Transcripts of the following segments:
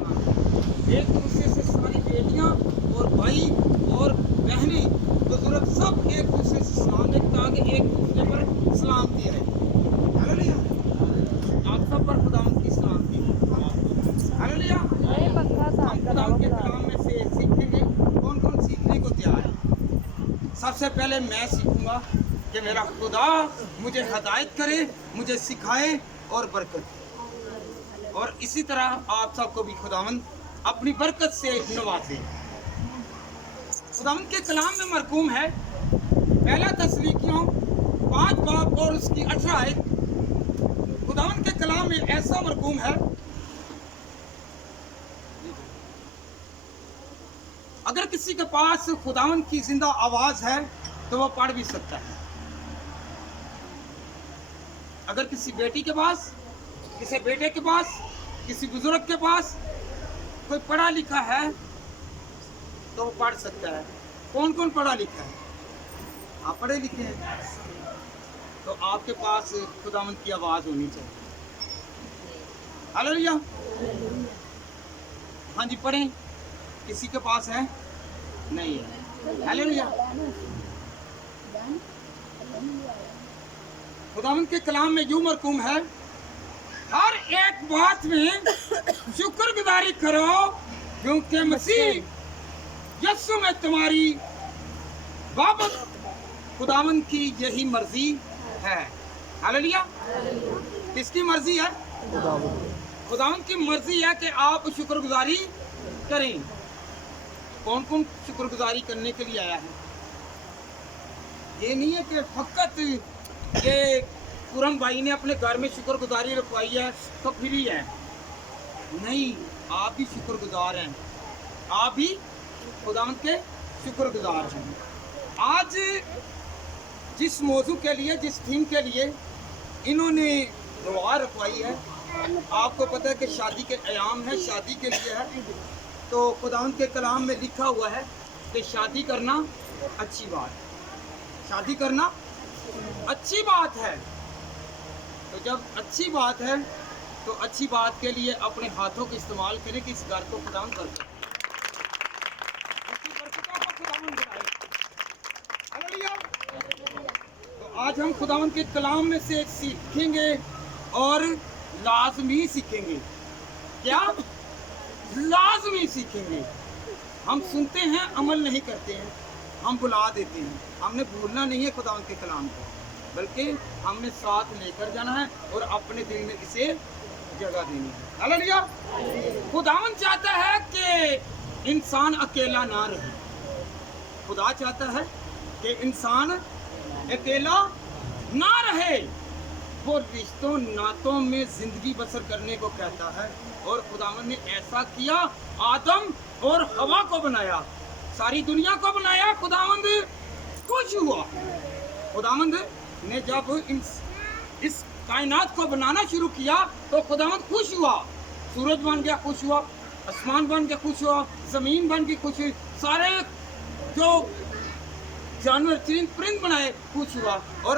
ایک دوسرے سے ساری بیٹیاں اور بھائی اور بہنیں بزرگ سب ایک دوسرے سے سلام دیں تاکہ ایک دوسرے پر سلامتی رہے. ہلیلویا. آپ سب پر خداوند کی سلامتی ہو. ہلیلویا. ہم خداوند کے کلام میں سے سیکھیں گے. کون کون سیکھنے کو تیار ہے؟ سب سے پہلے میں سیکھوں گا کہ میرا خدا مجھے ہدایت کرے، مجھے سکھائے اور برکت دے. اور اسی طرح آپ سب کو بھی خداوند اپنی برکت سے نوازے. خداوند کے کلام میں مرقوم ہے پہلا تسلیکیوں 5 باب اور اس کی 18 آیت. خداوند کے کلام میں ایسا مرقوم ہے، اگر کسی کے پاس خداوند کی زندہ آواز ہے تو وہ پڑھ بھی سکتا ہے. اگر کسی بیٹی کے پاس، کسی بیٹے کے پاس، کسی بزرگ کے پاس کوئی پڑھا لکھا ہے تو وہ پڑھ سکتا ہے. کون کون پڑھا لکھا ہے؟ آپ پڑھے لکھے ہیں تو آپ کے پاس خداوند کی آواز ہونی چاہیے. ہلیلویا. ہاں جی پڑھیں. کسی کے پاس ہے؟ نہیں ہے. ہلیلویا. خداوند کے کلام میں یوں مرقوم ہے، ہر ایک بات میں شکر گزاری کرو کیونکہ مسیح یسوع میں تمہاری بابت خداوند کی یہی مرضی ہے. ہلیلویا. کس کی مرضی ہے؟ خداوند کی مرضی ہے کہ آپ شکر گزاری کریں. کون کون شکر گزاری کرنے کے لیے آیا ہے؟ یہ نہیں ہے کہ فقط یہ پورم بھائی نے اپنے گھر میں شکر گزاری رکھوائی ہے تو فری ہے. نہیں، آپ بھی شکر گزار ہیں. آپ بھی خداوند کے شکر گزار ہیں. آج جس موضوع کے لیے، جس تھیم کے لیے انہوں نے دعا رکھوائی ہے، آپ کو پتہ ہے کہ شادی کے ایام ہے، شادی کے لیے ہے. تو خداوند کے کلام میں لکھا ہوا ہے کہ شادی کرنا اچھی بات ہے. شادی کرنا اچھی بات ہے. تو جب اچھی بات ہے تو اچھی بات کے لیے اپنے ہاتھوں کا استعمال کریں کہ اس گھر کو خداوند برکت دے. اس کی برکتوں کو خداوند بڑھائے. ہلیلویا. تو آج ہم خداوند کے کلام میں سے سیکھیں گے اور لازمی سیکھیں گے. کیا؟ لازمی سیکھیں گے. ہم سنتے ہیں، عمل نہیں کرتے ہیں، ہم بلا دیتے ہیں. ہم نے بھولنا نہیں ہے خداوند کے کلام کو، بلکہ ہم نے ساتھ لے کر جانا ہے اور اپنے دل میں اسے جگہ دینی ہے. ہلیلویا. خداوند چاہتا ہے کہ انسان اکیلا نہ رہے. خدا چاہتا ہے کہ انسان اکیلا نہ رہے. وہ رشتوں ناتوں میں زندگی بسر کرنے کو کہتا ہے، اور خداوند نے ایسا کیا. آدم اور ہوا کو بنایا، ساری دنیا کو بنایا. خداوند خوش ہوا. خداوند نے جب اس کائنات کو بنانا شروع کیا تو خداوند خوش ہوا. سورج بن گیا، خوش ہوا. آسمان بن کے خوش ہوا. زمین بن کے خوش ہوئی. سارے جو جانور چرند پرند بنائے خوش ہوا. اور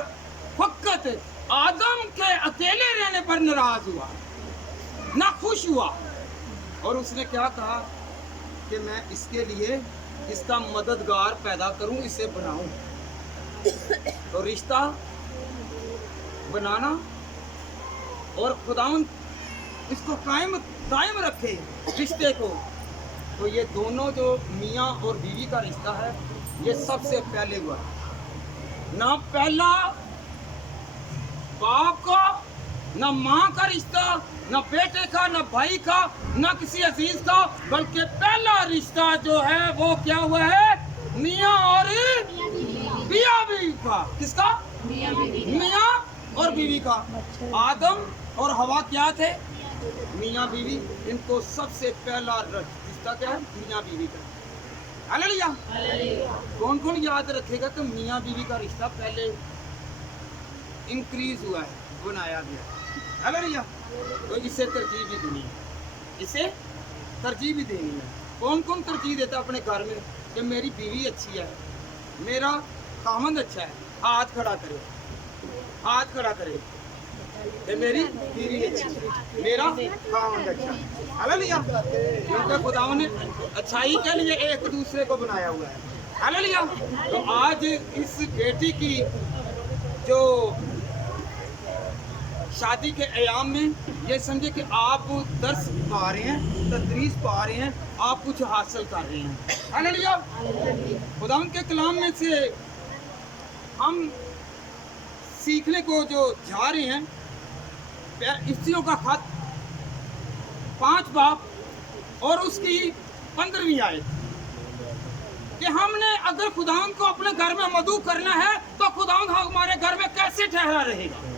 فقط آدم کے اکیلے رہنے پر ناراض ہوا، نہ خوش ہوا. اور اس نے کیا کہا کہ میں اس کے لیے اس کا مددگار پیدا کروں، اسے بناؤں. تو رشتہ بنانا اور خداوند اس کو قائم رکھے رشتے کو، تو یہ دونوں جو میاں اور بیوی کا رشتہ ہے یہ سب سے پہلے ہوا. نہ پہلا باپ کا، نہ ماں کا رشتہ، نہ بیٹے کا، نہ بھائی کا، نہ کسی عزیز کا، بلکہ پہلا رشتہ جو ہے وہ کیا ہوا ہے؟ میاں اور بیوی کا. کس کا؟ میاں اور بیوی کا. آدم اور ہوا کیا تھے؟ میاں بیوی. ان کو سب سے پہلا رشتہ کیا ہے؟ میاں بیوی کا. ہلیلویا. کون کون یاد رکھے گا کہ میاں بیوی کا رشتہ پہلے انکریز ہوا ہے، بنایا گیا. ہلیلویا. تو اسے ترجیح بھی دینی ہے، اسے ترجیح بھی دینی ہے. کون کون ترجیح دیتا اپنے گھر میں کہ میری بیوی اچھی ہے، میرا خاوند اچھا ہے؟ ہاتھ کھڑا کرے، ہاتھ کھڑا کرے. کہ میری بیوی اچھی ہے, میرا خاوند اچھا ہے. ہاللویا. کیونکہ خداوند نے اچھائی کے لیے ایک دوسرے کو بنایا ہوا ہے. ہاللویا. تو آج اس بیٹی کی جو شادی کے ایام میں یہ سمجھے کہ آپ درس پا رہے ہیں, تدریس پا رہے ہیں, آپ کچھ حاصل کر رہے ہیں. ہاللویا. خداوند کے کلام میں سے ہم سیکھنے کو جو جا رہے ہیں, عیسائیوں کا خط 5 باب اور اس کی 15ویں آیت, کہ ہم نے اگر خداوند کو اپنے گھر میں مدعو کرنا ہے تو خداوند ہمارے گھر میں کیسے ٹھہرا رہے گا.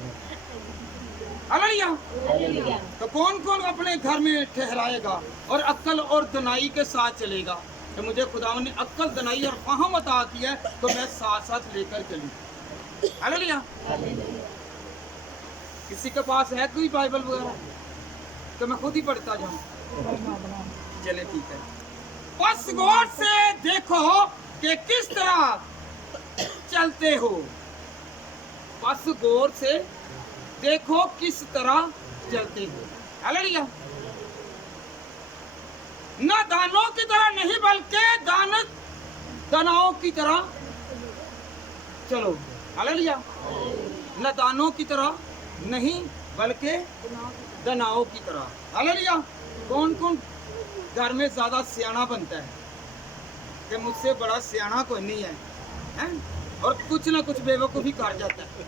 ہاللویا. تو کون کون اپنے گھر میں ٹھہرائے گا اور عقل اور دنائی کے ساتھ چلے گا. کہ مجھے خداوند نے عقل, دنائی اور فہم عطا کی ہے تو میں ساتھ ساتھ لے کر چلوں. ہاللویا. کسی کے پاس ہے کوئی بائبل وغیرہ کہ میں خود ہی پڑھتا جاؤں؟ چلے ٹھیک ہے. بس غور سے دیکھو کہ کس طرح چلتے ہو. بس غور سے دیکھو کس طرح چلتے ہو. ہاللویا. نہ دانوں کی طرح نہیں بلکہ داناؤں کی طرح چلو. ہاللویا. نہ دانوں کی طرح نہیں بلکہ دناؤں کی طرح. ہاللویا. کون کون گھر میں زیادہ سیانا بنتا ہے کہ مجھ سے بڑا سیانا کوئی نہیں ہے, اور کچھ نہ کچھ بے وقوفی کر جاتا ہے.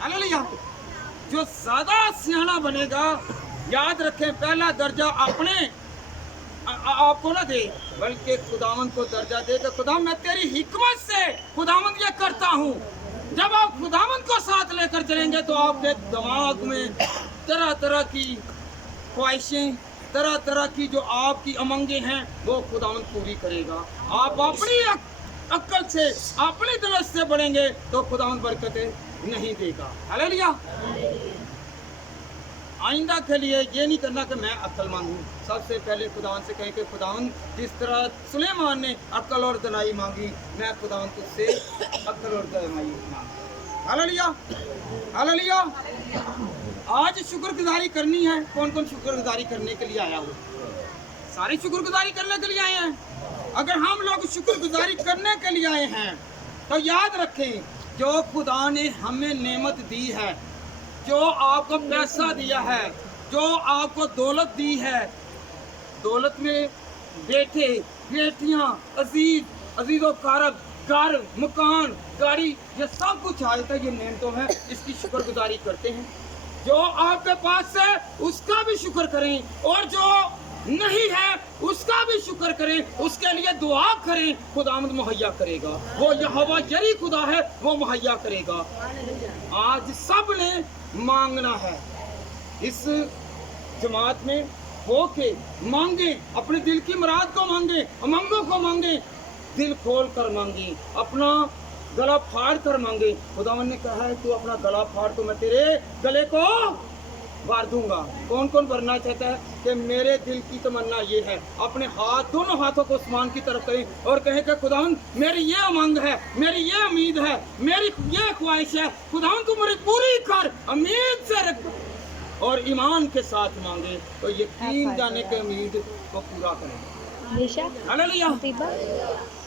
ہاللویا. جو زیادہ سیانا بنے گا, یاد رکھیں پہلا درجہ اپنے آپ کو نہ دے بلکہ خداوند کو درجہ دے کہ خداوند میں تیری حکمت سے خداوند یہ کرتا ہوں. جب آپ خداوند کو ساتھ لے کر چلیں گے تو آپ کے دماغ میں طرح طرح کی خواہشیں, طرح طرح کی جو آپ کی امنگیں ہیں وہ خداوند پوری کرے گا. آپ اپنی عقل سے, اپنی دلت سے بڑھیں گے تو خداوند برکتیں نہیں دے گا. ہاللویا. آئندہ کے لیے یہ نہیں کرنا کہ میں عقل مند ہوں. سب سے پہلے خداوند سے کہیں کہ خداوند جس طرح سلیمان نے عقل اور دنائی مانگی, میں خداوند تجھ سے عقل اور دنائی مانگوں. ہاللویا. ہاللویا. آج شکر گزاری کرنی ہے. کون کون شکر گزاری کرنے کے لیے آیا ہو؟ سارے شکر گزاری کرنے کے لیے آئے ہیں. اگر ہم لوگ شکر گزاری کرنے کے لیے آئے ہیں تو یاد رکھیں جو خدا نے ہمیں نعمت دی ہے, جو آپ کو پیسہ دیا ہے, جو آپ کو دولت دی ہے, دولت میں بیٹے بیٹیاں, عزیز و قارب, گھر, مکان, گاڑی, یہ سب کچھ آتا ہے, یہ نعمتوں ہے. اس کی شکر گزاری کرتے ہیں. جو آپ کے پاس ہے اس کا بھی شکر کریں, اور جو نہیں ہے اس کا بھی شکر کریں, اس کے لیے دعا کریں. خداوند مہیا کرے گا. وہ یہوہ یری خدا ہے, وہ مہیا کرے گا. آج سب نے مانگنا ہے. اس جماعت میں ہو کے مانگیں, اپنے دل کی مراد کو مانگیں, امنگوں کو مانگیں, دل کھول کر مانگیں, اپنا گلا پھاڑ کر مانگیں. خداوند نے کہا ہے تو اپنا گلا پھاڑ تو میں تیرے گلے کو بھر دوں گا. کون کون بھرنا چاہتا ہے کہ میرے دل کی تمنا یہ ہے؟ اپنے ہاتھ, دونوں ہاتھوں کو آسمان کی طرف کریں اور کہیں کہ خداوند میری یہ امنگ ہے, میری یہ امید ہے, میری یہ خواہش ہے, خداوند تو میری پوری کر. امید سے رکھ اور ایمان کے ساتھ مانگے تو یقین جانے کے امید کو پورا کریں. ہاللویا.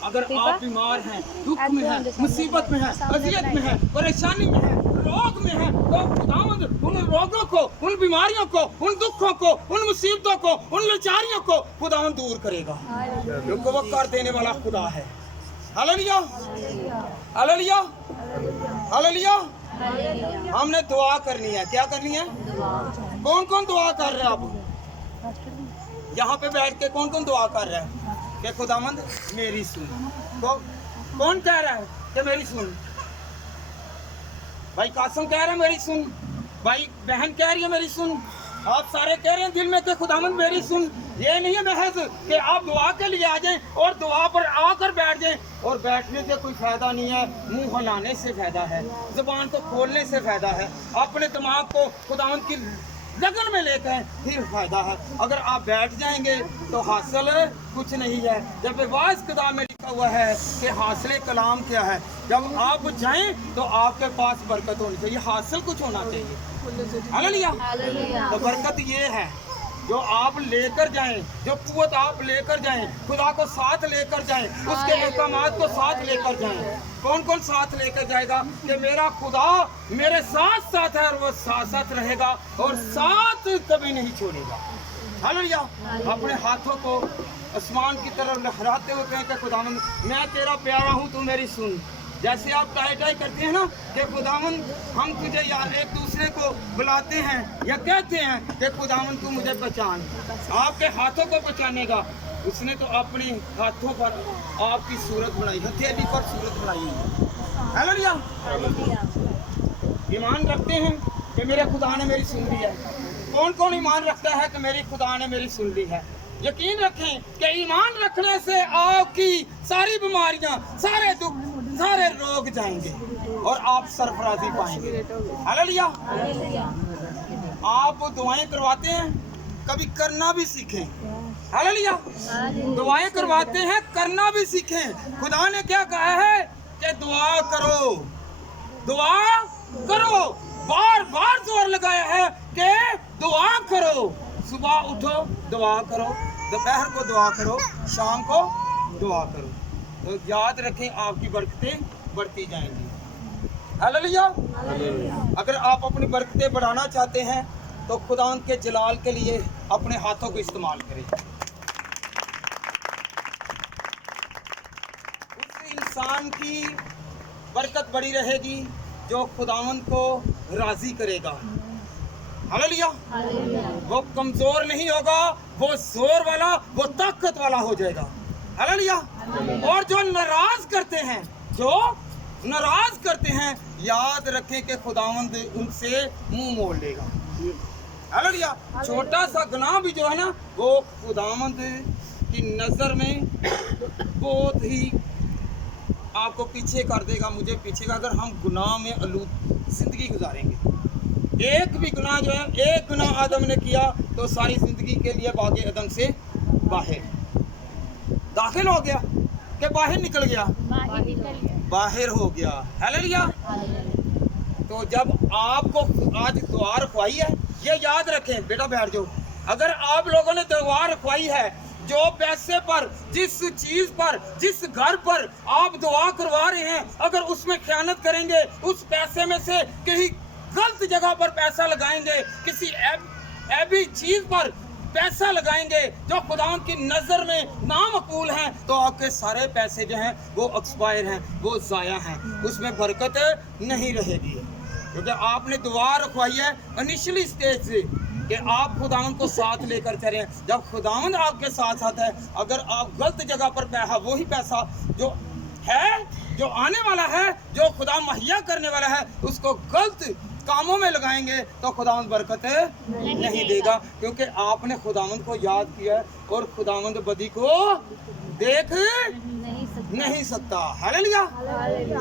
اگر آپ بیمار ہیں, دکھ میں ہیں, مصیبت میں ہیں, اذیت میں ہیں, پریشانی میں ہیں, روگ میں ہیں, تو خداوند ان روگوں کو, ان بیماریوں کو, ان دکھوں کو, ان مصیبتوں کو, ان لاچاریوں کو خداوند دور کرے گا. کیونکہ وہ کر دینے والا خدا ہے. ہاللویا. ہاللویا. ہاللویا. ہم نے دعا کرنی ہے. کیا کرنی ہے؟ کون کون دعا کر رہے ہیں؟ آپ یہاں پہ بیٹھ کے کون کون دعا کر رہے ہیں کہ خداوند میری سن؟ کون کہہ رہا ہے کہ میری سن؟ بھائی قاسم کہہ رہے ہیں میری سن, بھائی بہن کہہ رہی ہے میری سن, آپ سارے کہہ رہے ہیں دل میں کہ خداوند میری سن. یہ نہیں ہے محض کہ آپ دعا کے لیے آ جائیں اور دعا پر آ کر بیٹھ جائیں, اور بیٹھنے سے کوئی فائدہ نہیں ہے. منہ ہلانے سے فائدہ ہے, زبان کو کھولنے سے فائدہ ہے, اپنے دماغ کو خداوند کی لگن میں لے کے پھر فائدہ ہے. اگر آپ بیٹھ جائیں گے تو حاصل کچھ نہیں ہے. جب واعظ کتاب میں لکھا ہوا ہے کہ حاصل کلام کیا ہے, جب آپ جائیں تو آپ کے پاس برکت ہونی چاہیے, حاصل کچھ ہونا چاہیے. हालेलुया। तो बरकत ये है जो आप लेकर जाएं, जो कुव्वत आप लेकर जाएं, खुदा को साथ लेकर जाएं, उसके अहकामात को साथ लेकर जाएं। कौन कौन साथ लेकर जाएगा? कि मेरा खुदा मेरे साथ साथ है और वो साथ साथ रहेगा और साथ कभी नहीं छोड़ेगा। हालेलुया। अपने हाथों को आसमान की तरफ लहराते हुए कहें कि खुदावंद मैं तेरा प्यारा हूँ, तू मेरी सुन। जैसे आप टाई टाई करते हैं ना कि खुदावंद हम तुझे यार एक दूसरे को बुलाते हैं या कहते हैं कि खुदावंद तू मुझे पहचान, आपके हाथों को पहचानेगा। उसने तो अपने हाथों पर आपकी सूरत बनाई, हथेली पर सूरत बनाई। हालेलुया। ईमान रखते हैं कि मेरे खुदा ने मेरी सुन ली है। कौन कौन ईमान रखता है कि मेरी खुदा ने मेरी सुन ली है? यकीन रखें कि ईमान रखने से आपकी सारी बीमारियां, सारे दुख, सारे रोग जाएंगे और आप सरफराजी पाएंगे। हालेलुया। आप दुआएं करवाते हैं, कभी करना भी सीखें। हालेलुया। दुआएं करवाते हैं, करना भी सीखें। खुदा ने क्या कहा है कि दुआ करो, दुआ करो। बार बार जोर लगाया है कि दुआ करो। सुबह उठो दुआ करो, दोपहर को दुआ करो, शाम को दुआ करो। तो याद रखें आपकी बरकतें बढ़ती जाएंगी। हालेलुया। अगर आप अपनी बरकतें बढ़ाना चाहते हैं तो खुदा के जलाल के लिए अपने हाथों को इस्तेमाल करें। उस इंसान की बरकत बड़ी रहेगी जो खुदावंद को राजी करेगा। हालेलुया। वो कमजोर नहीं होगा, वो जोर वाला, वो ताकत वाला हो जाएगा। हालेलुया। और जो नाराज करते हैं, जो नाराज करते हैं, याद रखें कि खुदावंद उनसे मुंह मोड़ लेगा। हालेलुया। छोटा सा गुनाह भी जो है ना, वो खुदावंद की नजर में बहुत ही आपको पीछे कर देगा, मुझे पीछे का। अगर हम गुनाह में आलूद जिंदगी गुजारेंगे, एक भी गुनाह जो है, एक गुनाह आदम ने किया तो सारी जिंदगी के लिए बागे अदम से बाहर दाखिल हो गया कि बाहर निकल गया, बाहर हो गया। हालेलुया। तो जब आपको आज दुआ रखवाई है, ये याद रखें बेटा, बैठ जाओ। अगर आप लोगों ने दुआ रखवाई है, जो पैसे पर, जिस चीज पर, जिस घर पर आप दुआ करवा रहे हैं, अगर उसमें खयानत करेंगे, उस पैसे में से कहीं गलत जगह पर पैसा लगाएंगे, किसी ऐबी चीज पर पैसा लगाएंगे जो खुदा की नजर में नामकबूल हैं, तो आपके सारे पैसे जो हैं वो एक्सपायर हैं, वो ज़ाया हैं, उसमें बरकत नहीं रहेगी। क्योंकि आपने दुआ रखवाई है इनिशियली स्टेज से कि आप खुदावंद को साथ लेकर चलें। जब खुदावंद आपके साथ साथ है, अगर आप गलत जगह पर पैसा, वही पैसा जो है, जो आने वाला है, जो खुदा मुहैया करने वाला है, उसको गलत कामों में लगाएंगे तो खुदावंद बरकत नहीं देगा। क्योंकि आपने खुदावंद को याद किया है और खुदावंद बदी को देख नहीं सकता। हालेलुया।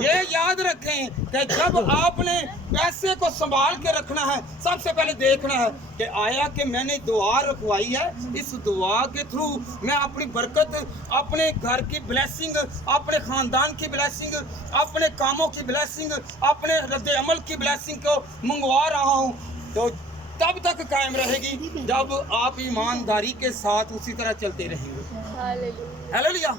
ये याद रखें कि जब आपने पैसे को संभाल के रखना है, सबसे पहले देखना है कि आया कि मैंने दुआ रखवाई है, इस दुआ के थ्रू मैं अपनी बरकत, अपने घर की ब्लेसिंग, अपने खानदान की ब्लेसिंग, अपने कामों की ब्लेसिंग, अपने रद्द अमल की ब्लेसिंग को मंगवा रहा हूँ। तो तब तक कायम रहेगी जब आप ईमानदारी के साथ उसी तरह चलते रहेंगे। हालेलुया।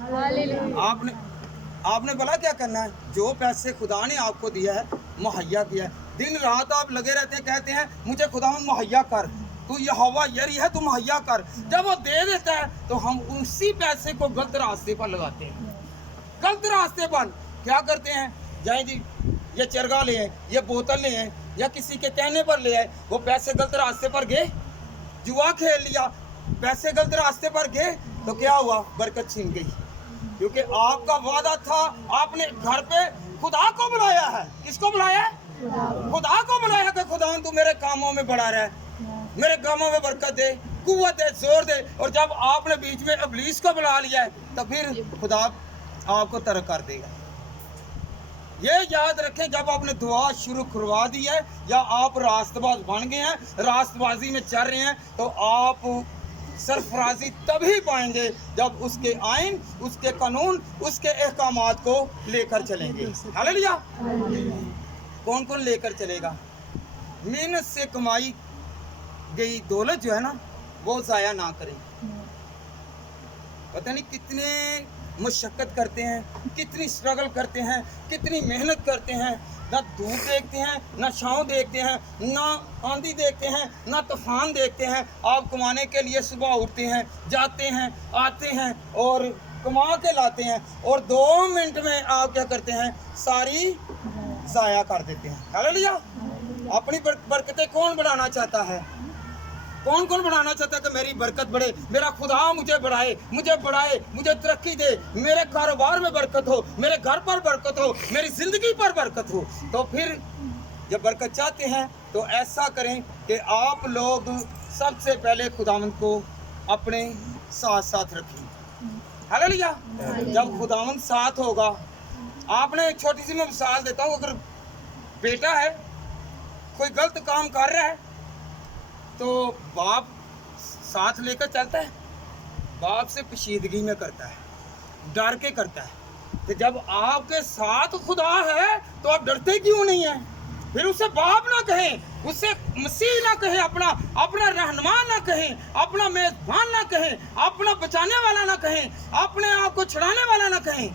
आपने भला क्या करना है? जो पैसे खुदा ने आपको दिया है, मुहैया किया है, दिन रात आप लगे रहते हैं, कहते हैं मुझे खुदावंद मुहैया कर, तू यहोवा यरी है, तू मुहैया कर। जब वो दे देता है तो हम उसी पैसे को गलत रास्ते पर लगाते हैं। गलत रास्ते पर क्या करते हैं? जाए जी ये चरगा ले आए, ये बोतल ले आए, या किसी के कहने पर ले आए, वो पैसे गलत रास्ते पर गए, जुआ खेल लिया, पैसे गलत रास्ते पर गए, तो क्या हुआ? बरकत छीन गई। क्योंकि आपका वादा था, आपने घर पे खुदा को बुलाया है। किसको बुलाया है? खुदा को बुलाया कि खुदा तू मेरे कामों में बढ़ा रहा है, मेरे कामों में बरकत दे, कुव्वत दे, जोर दे। और जब आपने बीच में इब्लीस को बुला लिया है तो फिर खुदा आपको तरक कर देगा। ये याद रखें, जब आपने दुआ शुरू करवा दी है या आप रास्तबाज बन गए हैं, रास्तबाजी में चल रहे हैं, तो आप सरफराजी तभी पाएंगे जब उसके आइन, उसके कानून, उसके अहकामात को लेकर चलेंगे। हालेलुया। कौन कौन लेकर चलेगा? मेहनत से कमाई गई दौलत जो है ना वो ज़ाया ना करें। पता नहीं कितने मशक्क़त करते हैं, कितनी स्ट्रगल करते हैं, कितनी मेहनत करते हैं, ना धूप देखते हैं, ना छाँव देखते हैं, ना आंधी देखते हैं, ना तूफान देखते हैं। आप कमाने के लिए सुबह उठते हैं, जाते हैं, आते हैं और कमा के लाते हैं, और 2 मिनट में आप क्या करते हैं, सारी ज़ाया कर देते हैं। हालेलुया। अपनी बरकतें कौन बढ़ाना चाहता है? कौन कौन बढ़ाना चाहता है कि मेरी बरकत बढ़े, मेरा खुदा मुझे बढ़ाए, मुझे तरक्की दे, मेरे कारोबार में बरकत हो, मेरे घर पर बरकत हो, मेरी ज़िंदगी पर बरकत हो। तो फिर जब बरकत चाहते हैं तो ऐसा करें कि आप लोग सबसे पहले खुदावंद को अपने साथ साथ रखें। हालेलुया। जब खुदावंद साथ होगा, आपने एक छोटी सी मैं मिसाल देता हूँ, अगर बेटा है कोई गलत काम कर रहा है तो बाप साथ लेकर चलता है, बाप से पोशीदगी में करता है, डर के करता है। तो जब आपके साथ खुदा है तो आप डरते क्यों नहीं हैं? फिर उससे बाप ना कहें, उससे मसीह ना कहें, अपना रहनुमा ना कहें, अपना मेजबान ना कहें, अपना बचाने वाला ना कहें, अपने आप को छुड़ाने वाला ना कहें।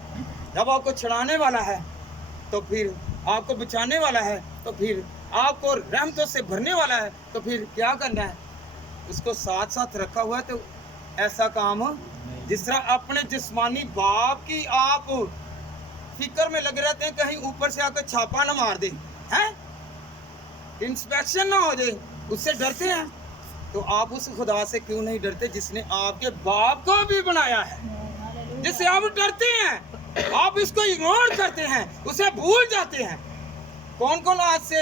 जब आपको छुड़ाने वाला है तो फिर आपको बचाने वाला है, तो फिर आपको रहमतों से भरने वाला है, तो फिर क्या करना है? उसको साथ साथ रखा हुआ है। तो ऐसा काम जिस तरह अपने जिस्मानी बाप की आप फिक्र में लगे रहते हैं, कहीं ऊपर से आकर छापा ना मार दे, हैं, इंस्पेक्शन ना हो जाए, उससे डरते हैं। तो आप उस खुदा से क्यों नहीं डरते जिसने आपके बाप को भी बनाया है? जिससे आप डरते हैं, आप इसको इग्नोर करते हैं, उसे भूल जाते हैं। कौन कौन आज से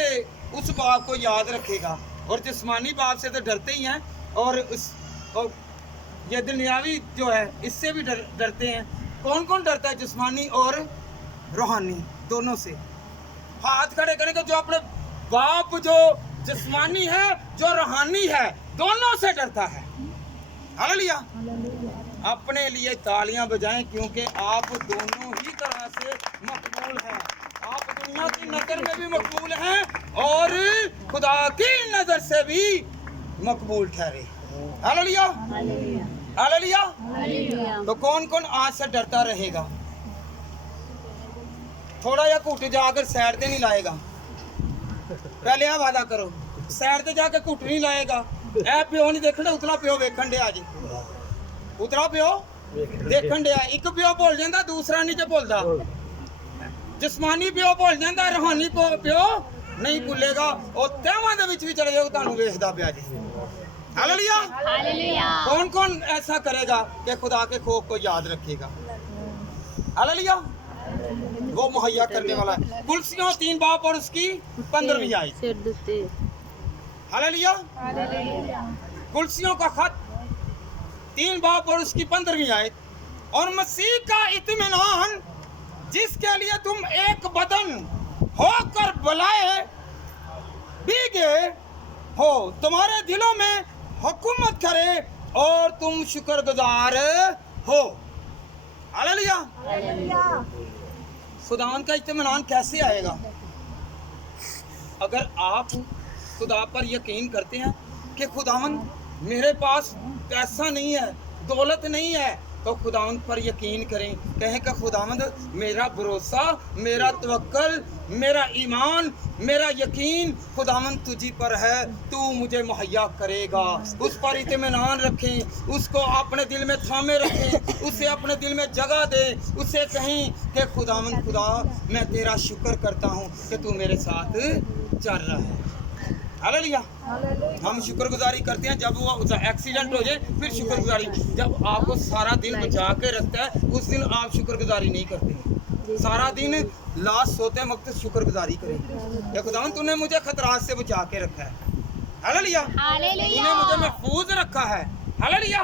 उस बाप को याद रखेगा? और जिस्मानी बाप से तो डरते ही हैं, और ये दुनियावी जो है इससे भी डरते हैं। कौन कौन डरता है? जिस्मानी और रूहानी दोनों से। हाथ खड़े करेंगे जो अपने बाप जो जिस्मानी है, जो रूहानी है, दोनों से डरता है। हालेलुया। अपने लिए तालियां बजाएं, क्योंकि आप दोनों ही तरह से मकबूल हैं। आप दुनिया की नज़र में भी मकबूल हैं और खुदा की नज़र से भी मकबूल ठहरे। Hallelujah, hallelujah. तो कौन कौन आज से डरता रहेगा? थोड़ा या घुट जाकर साइड पे नहीं लाएगा? पहले आ वादा करो, साइड पे जाके घुट नहीं लाएगा। ऐ प्यो नहीं देखना, उतला प्यो वेखण दे। आज उतला प्यो देखण दे। एक प्यो भुल जाता, दूसरा नहीं जो भुलदा। जिस्मानी प्यो भुल जाता, रूहानी प्यो नहीं भुलेगा। और तैवां दे विच भी चले जाओ, तुहानूं वेखदा पिया जी। Hallelujah, hallelujah. कौन कौन ऐसा करेगा कि खुदा के खौफ को याद रखेगा? हालेलुया। वो मुहैया करने वाला है। कुलसियों 3 बाब और उसकी 15वीं आयत। हालेलुया। कुलसियों का खत 3 बाब और उसकी 15वीं आयत। और मसीह का इत्मीनान, जिसके लिए तुम एक बदन होकर बुलाए भी गए हो, तुम्हारे दिलों में हुकूमत करे और तुम शुक्रगुजार हो। हालेलुया। खुदावन का इत्मीनान कैसे आएगा? अगर आप खुदा पर यकीन करते हैं कि खुदावन मेरे पास पैसा नहीं है, दौलत नहीं है, तो खुदावंद पर यकीन करें। कहें कि खुदावंद मेरा भरोसा, मेरा तवक्कल, मेरा ईमान, मेरा यकीन खुदावंद तुझी पर है, तू मुझे मुहैया करेगा। उस पर इत्मीनान रखें, उसको अपने दिल में थामे रखें, उसे अपने दिल में जगह दे। उसे कहें कि खुदावंद खुदा मैं तेरा शुक्र करता हूँ कि तू मेरे साथ चल रहा है। हालेलुया। हम शुक्रगुजारी करते हैं जब वो एक्सीडेंट हो जाए, फिर शुक्रगुजारी। जब आपको सारा दिन बचा के रखता है, उस दिन आप शुक्रगुजारी नहीं करते। सारा दिन लास्ट सोते वक्त शुक्रगुजारी करें कि खुदावन तूने मुझे खतरात से बचा के रखा है। हालेलुया, तूने मुझे महफूज रखा है। हालेलुया।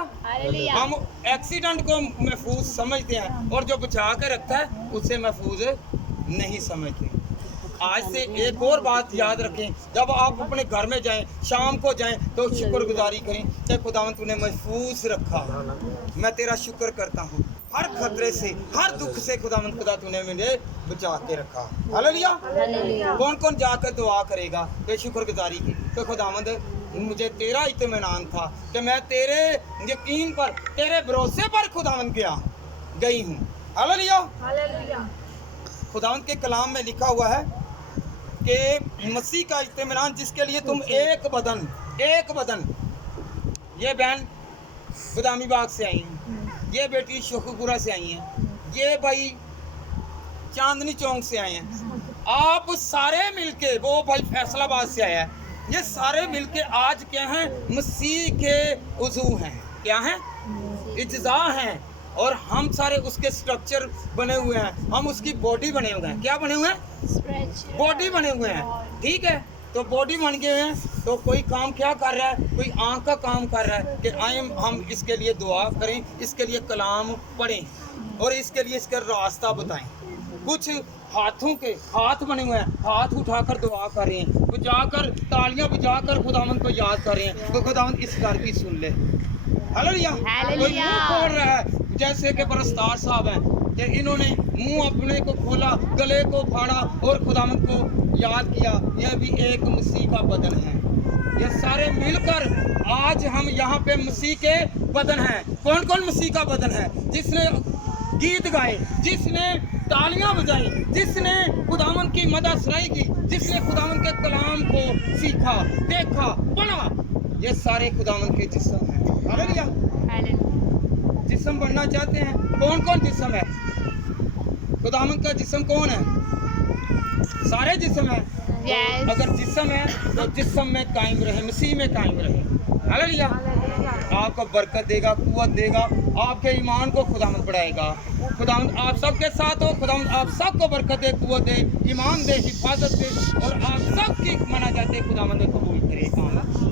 हम एक्सीडेंट को महफूज समझते हैं और जो बचा के रखता है उससे महफूज नहीं समझते। आज से एक और बात याद रखें, जब आप अपने घर में जाएं, शाम को जाएं, तो शुक्रगुजारी करें कि खुदावन तूने महफूज रखा, मैं तेरा शुक्र करता हूँ। हर खतरे से, हर दुख से खुदावंद खुदा तूने मुझे बचा के रखा। हालेलुया। कौन कौन जाकर दुआ करेगा कि शुक्रगुजारी की, तो खुदावंद मुझे तेरा इत्मीनान था कि मैं तेरे यकीन पर, तेरे भरोसे पर खुदावंद गई हूँ। हालेलुया। खुदावंद के कलाम में लिखा हुआ है कि मसीह का इत्मीनान जिसके लिए तुम एक बदन, ये बहन बदामी बाग से आई हैं, ये बेटी शोखपुरा से आई हैं, ये भाई चांदनी चौक से आए हैं, आप सारे मिलके, वो भाई फैसलाबाद से आया है, ये सारे मिलके आज क्या हैं, मसीह के उज़ू हैं, क्या हैं, इज्ज़ा हैं, और हम सारे उसके स्ट्रक्चर बने हुए हैं, हम उसकी बॉडी बने हुए हैं। क्या बने हुए हैं? बॉडी बने हुए हैं। ठीक है, तो बॉडी बन गए हैं, तो कोई काम क्या कर रहा है, कोई आँख का काम कर रहा है कि हम इसके लिए दुआ करें, इसके लिए कलाम पढ़ें और इसके लिए इसका रास्ता बताएं। कुछ हाथों के हाथ बने हुए हैं, हाथ उठाकर दुआ कर रहे हैं, वो जाकर तालियां बजाकर खुदावंद को याद कर रहे हैं, तो खुदावंद इस घर की सुन ले। हालेलुया। कोई मुंह खोल रहा है जैसे कि परस्तार साहब हैं कि इन्होंने मुंह अपने को खोला, गले को फाड़ा और खुदावंद को याद किया, यह भी एक मसीह का बदन है। ये सारे मिलकर आज हम यहाँ पे मसीह के बदन हैं। कौन कौन मसीह का बदन है? जिसने गीत गाए, जिसने तालियां बजाई, जिसने खुदावंद की मदद सुनाई की, जिसने खुदावंद के कलाम को सीखा, देखा, पढ़ा, ये सारे खुदावंद के जिस्म हैं। हालेलुया। जिस्म बनना चाहते हैं? कौन कौन जिस्म है? खुदावंद का जिस्म कौन है? सारे जिस्म है। Yes. अगर जिस्म है तो जिस्म में कायम रहे, मसीह में कायम रहे। हालेलुया। आपको बरकत देगा, कुव्वत देगा, आपके ईमान को खुदावंद बढ़ाएगा। खुदावंद आप सबके साथ हो, खुदावंद आप सबको बरकत दे, कुव्वत दे, ईमान दे, हिफाजत दे, और आप सबकी मना जाते खुदावंद कबूल करे।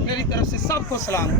मेरी तरफ से सबको सलाम।